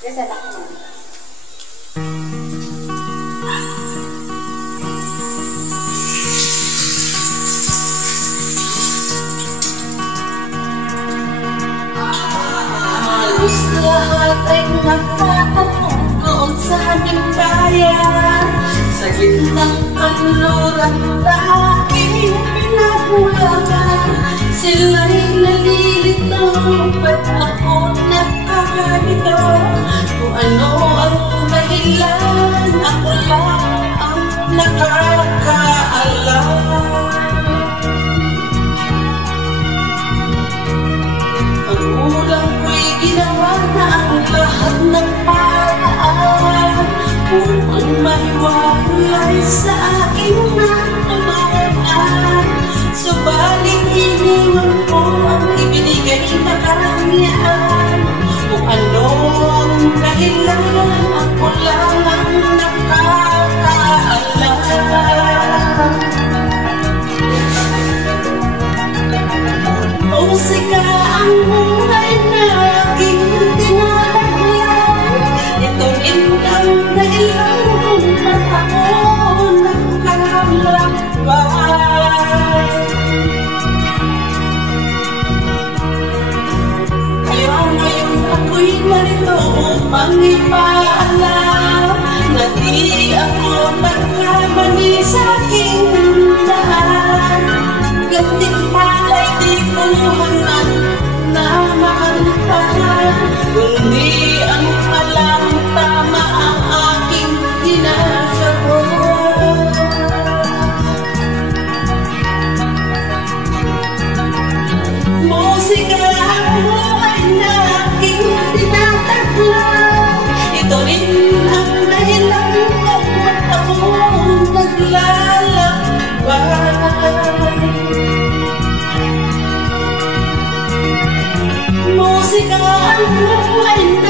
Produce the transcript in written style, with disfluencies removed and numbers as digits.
Halos lahat ay nagtatanong doon sa aming bayan. Sa gitnang kanluran dahil pinagmulakan, sila'y nalilito, ba't ako nagkakalito? Kung ano ang dahilan, ako lang ang nakakaalam. Ang ulang ko'y ginawa na ang lahat ng paraan upang mahiwalay sa aking natulungan. Subalit iniwan ko ang ibinigay na karangyaan. Kung ano ang dahilan, ako lang ang nakakaalam. Musika ang buhay na aking tinataglan. Ito rin ang dahilan kung ba't ako nagkalakbay. Kaya ngayon ako'y narito upang ipaalam na di ako nagkamali sa aking daan. Gantimpala'y di ko naman na makantahan, kundi ang alam tama ang aking ginagawa. Musika ang buhay na aking tinataglan. Ito rin ang dahilan kung ba't ako naglalakbay. Musika ang buhay na